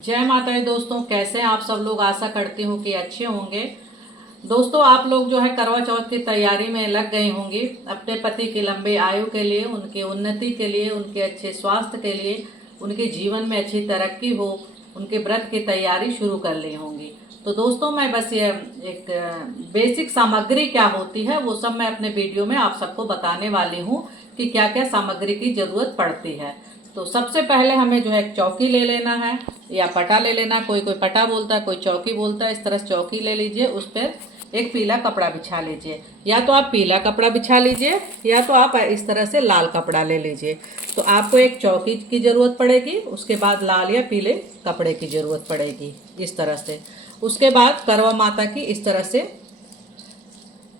जय माता दी दोस्तों, कैसे हैं आप सब लोग। आशा करती हूँ कि अच्छे होंगे। दोस्तों, आप लोग जो है करवा चौथ की तैयारी में लग गई होंगी अपने पति की लंबी आयु के लिए, उनकी उन्नति के लिए, उनके अच्छे स्वास्थ्य के लिए, उनके जीवन में अच्छी तरक्की हो, उनके व्रत की तैयारी शुरू कर ली होंगी। तो दोस्तों, मैं बस ये एक बेसिक सामग्री क्या होती है वो सब मैं अपने वीडियो में आप सबको बताने वाली हूँ कि क्या क्या सामग्री की ज़रूरत पड़ती है। तो सबसे पहले हमें जो है एक चौकी ले लेना है या पटा ले लेना। कोई कोई पटा बोलता है, कोई चौकी बोलता है। इस तरह से चौकी ले लीजिए, उस पर एक पीला कपड़ा बिछा लीजिए। या तो आप पीला कपड़ा बिछा लीजिए या तो आप इस तरह से लाल कपड़ा ले लीजिए। तो आपको एक चौकी की ज़रूरत पड़ेगी, उसके बाद लाल या पीले कपड़े की ज़रूरत पड़ेगी इस तरह से। उसके बाद करवा माता की इस तरह से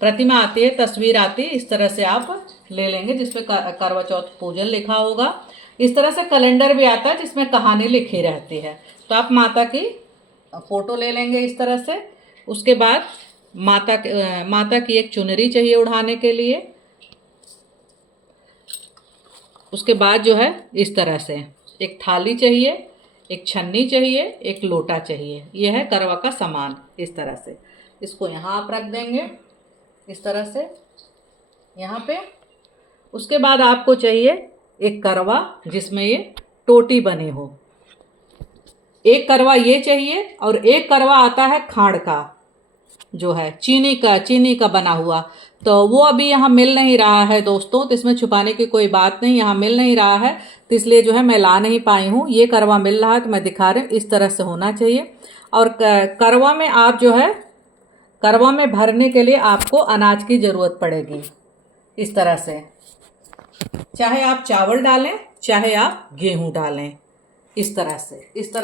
प्रतिमा आती है, तस्वीर आती है, इस तरह से आप ले लेंगे जिसपे करवा चौथ पूजन लिखा होगा। इस तरह से कैलेंडर भी आता है जिसमें कहानी लिखी रहती है। तो आप माता की फ़ोटो ले लेंगे इस तरह से। उसके बाद माता की एक चुनरी चाहिए उठाने के लिए। उसके बाद जो है इस तरह से एक थाली चाहिए, एक छन्नी चाहिए, एक लोटा चाहिए। यह है करवा का सामान। इस तरह से इसको यहाँ आप रख देंगे इस तरह से यहाँ पे। उसके बाद आपको चाहिए एक करवा जिसमें ये टोटी बनी हो। एक करवा ये चाहिए और एक करवा आता है खाड़ का, जो है चीनी का बना हुआ। तो वो अभी यहाँ मिल नहीं रहा है दोस्तों, तो इसमें छुपाने की कोई बात नहीं, यहाँ मिल नहीं रहा है तो इसलिए जो है मैं ला नहीं पाई हूँ। ये करवा मिल रहा है तो मैं दिखा रही हूँ। इस तरह से होना चाहिए। और करवा में आप जो है करवा में भरने के लिए आपको अनाज की ज़रूरत पड़ेगी इस तरह से। चाहे आप चावल डालें, चाहे आप गेहूँ डालें। इस तरह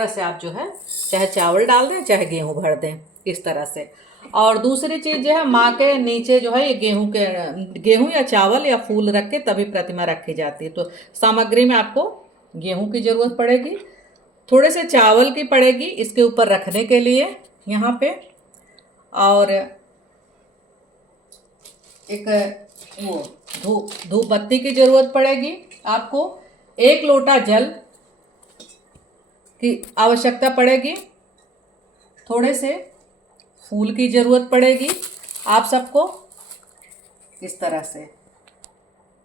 से आप जो है चाहे चावल डाल दें, चाहे गेहूँ भर दें इस तरह से। और दूसरी चीज़ जो है, माँ के नीचे जो है ये गेहूँ या चावल या फूल रख के तभी प्रतिमा रखी जाती है। तो सामग्री में आपको गेहूँ की ज़रूरत पड़ेगी, थोड़े से चावल की पड़ेगी इसके ऊपर रखने के लिए यहाँ पे, और एक वो धूप बत्ती की ज़रूरत पड़ेगी आपको। एक लोटा जल की आवश्यकता पड़ेगी। थोड़े से फूल की ज़रूरत पड़ेगी आप सबको इस तरह से।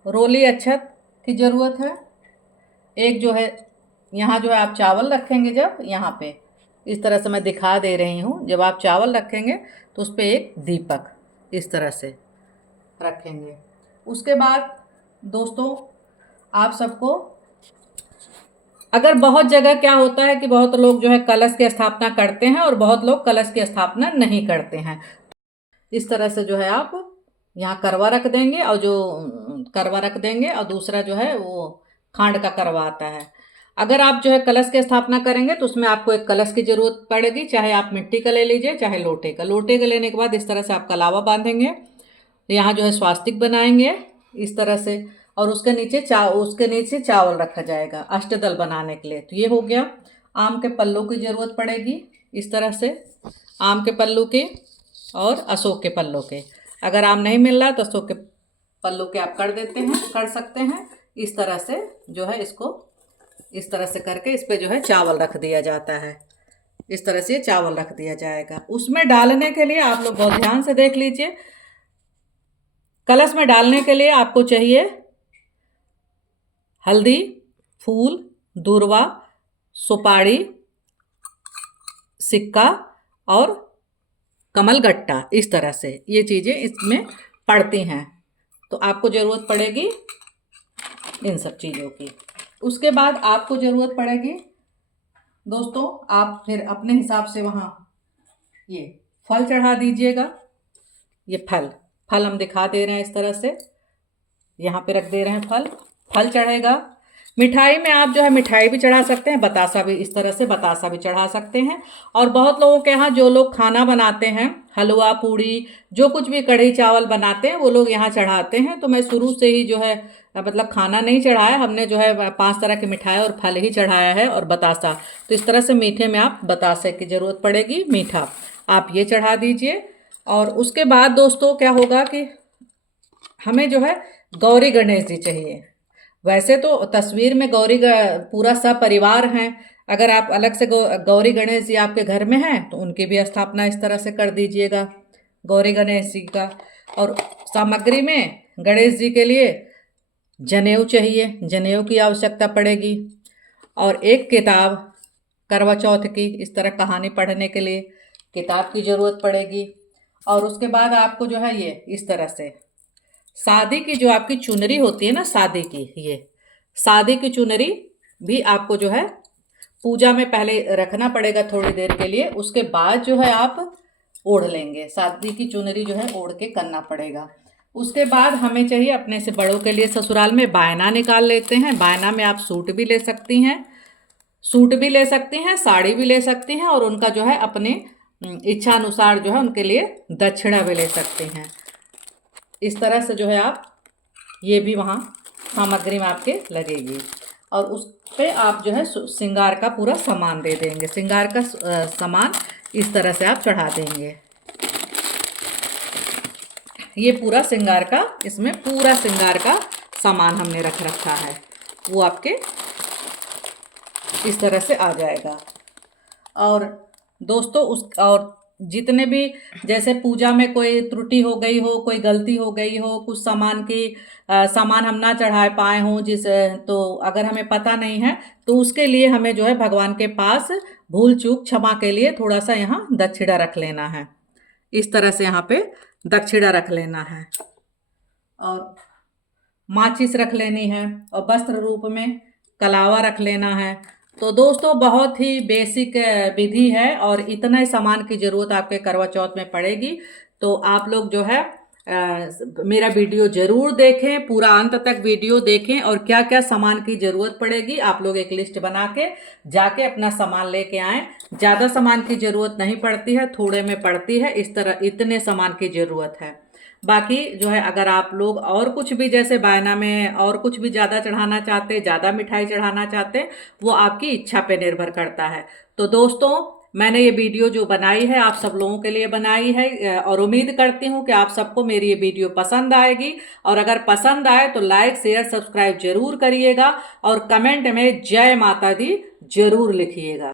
रोली अक्षत की ज़रूरत है। एक जो है यहाँ जो है आप चावल रखेंगे, जब यहाँ पे इस तरह से मैं दिखा दे रही हूँ, जब आप चावल रखेंगे तो उस पर एक दीपक इस तरह से रखेंगे। उसके बाद दोस्तों, आप सबको अगर बहुत जगह क्या होता है कि बहुत लोग जो है कलश की स्थापना करते हैं और बहुत लोग कलश की स्थापना नहीं करते हैं। इस तरह से जो है आप यहाँ करवा रख देंगे, और जो करवा रख देंगे और दूसरा जो है वो खांड का करवा आता है। अगर आप जो है कलश की स्थापना करेंगे तो उसमें आपको एक कलश की ज़रूरत पड़ेगी, चाहे आप मिट्टी का ले लीजिए चाहे लोटे का। लोटे का लेने के बाद इस तरह से आप कलावा बांधेंगे, यहाँ जो है स्वास्तिक बनाएंगे इस तरह से, और उसके नीचे चावल रखा जाएगा अष्टदल बनाने के लिए। तो ये हो गया। आम के पल्लों की ज़रूरत पड़ेगी इस तरह से, आम के पल्लू के और अशोक के पल्लों के। अगर आम नहीं मिल रहा तो अशोक के पल्लू के आप कर सकते हैं। इस तरह से जो है इसको इस तरह से करके इस पर जो है चावल रख दिया जाता है। इस तरह से चावल रख दिया जाएगा। उसमें डालने के लिए आप लोग बहुत ध्यान से देख लीजिए। कलश में डालने के लिए आपको चाहिए हल्दी, फूल, दूर्वा, सुपारी, सिक्का और कमलगट्टा। इस तरह से ये चीज़ें इसमें पड़ती हैं, तो आपको ज़रूरत पड़ेगी इन सब चीज़ों की। उसके बाद आपको ज़रूरत पड़ेगी दोस्तों, आप फिर अपने हिसाब से वहाँ ये फल चढ़ा दीजिएगा। ये फल हम दिखा दे रहे हैं इस तरह से, यहाँ पे रख दे रहे हैं फल चढ़ेगा। मिठाई में आप जो है मिठाई भी चढ़ा सकते हैं, बतासा भी इस तरह से बतासा भी चढ़ा सकते हैं। और बहुत लोगों के यहाँ जो लोग खाना बनाते हैं, हलवा पूड़ी जो कुछ भी कढ़ी चावल बनाते हैं वो लोग यहाँ चढ़ाते हैं। तो मैं शुरू से ही जो है मतलब खाना नहीं चढ़ाया, हमने जो है 5 तरह की मिठाई और फल ही चढ़ाया है और बतासा। तो इस तरह से मीठे में आप बतासे की ज़रूरत पड़ेगी, मीठा आप ये चढ़ा दीजिए। और उसके बाद दोस्तों क्या होगा कि हमें जो है गौरी गणेश जी चाहिए। वैसे तो तस्वीर में पूरा सब परिवार हैं, अगर आप अलग से गौरी गणेश जी आपके घर में हैं तो उनकी भी स्थापना इस तरह से कर दीजिएगा, गौरी गणेश जी का। और सामग्री में गणेश जी के लिए जनेऊ चाहिए, जनेऊ की आवश्यकता पड़ेगी। और एक किताब करवा चौथ की इस तरह कहानी पढ़ने के लिए किताब की ज़रूरत पड़ेगी। और उसके बाद आपको जो है ये इस तरह से शादी की जो आपकी चुनरी होती है ना, शादी की, ये शादी की चुनरी भी आपको जो है पूजा में पहले रखना पड़ेगा थोड़ी देर के लिए, उसके बाद जो है आप ओढ़ लेंगे। शादी की चुनरी जो है ओढ़ के करना पड़ेगा। उसके बाद हमें चाहिए अपने से बड़ों के लिए ससुराल में बायना निकाल लेते हैं। बायना में आप सूट भी ले सकती हैं, सूट भी ले सकती हैं, साड़ी भी ले सकती हैं, और उनका जो है अपने इच्छा अनुसार जो है उनके लिए दक्षिणा भी ले सकते हैं। इस तरह से जो है आप ये भी वहाँ सामग्री में आपके लगेगी। और उस पे आप जो है श्रृंगार का पूरा सामान दे देंगे। श्रृंगार का सामान इस तरह से आप चढ़ा देंगे। ये पूरा श्रृंगार का, इसमें पूरा श्रृंगार का सामान हमने रख रखा है, वो आपके इस तरह से आ जाएगा। और दोस्तों और जितने भी जैसे पूजा में कोई त्रुटि हो गई हो, कोई गलती हो गई हो, कुछ सामान हम ना चढ़ा पाए हों तो अगर हमें पता नहीं है तो उसके लिए हमें जो है भगवान के पास भूल चूक क्षमा के लिए थोड़ा सा यहाँ दक्षिणा रख लेना है। इस तरह से यहाँ पे दक्षिणा रख लेना है। और माचिस रख लेनी है, और वस्त्र रूप में कलावा रख लेना है। तो दोस्तों बहुत ही बेसिक विधि है और इतना ही सामान की ज़रूरत आपके करवा चौथ में पड़ेगी। तो आप लोग जो है मेरा वीडियो ज़रूर देखें, पूरा अंत तक वीडियो देखें, और क्या क्या सामान की ज़रूरत पड़ेगी आप लोग एक लिस्ट बना के जाके अपना सामान लेके आएँ। ज़्यादा सामान की ज़रूरत नहीं पड़ती है, थोड़े में पड़ती है। इस तरह इतने सामान की ज़रूरत है। बाकी जो है अगर आप लोग और कुछ भी जैसे बायना में और कुछ भी ज़्यादा चढ़ाना चाहते, ज़्यादा मिठाई चढ़ाना चाहते, वो आपकी इच्छा पे निर्भर करता है। तो दोस्तों मैंने ये वीडियो जो बनाई है आप सब लोगों के लिए बनाई है, और उम्मीद करती हूँ कि आप सबको मेरी ये वीडियो पसंद आएगी। और अगर पसंद आए तो लाइक शेयर सब्सक्राइब जरूर करिएगा, और कमेंट में जय माता दी जरूर लिखिएगा।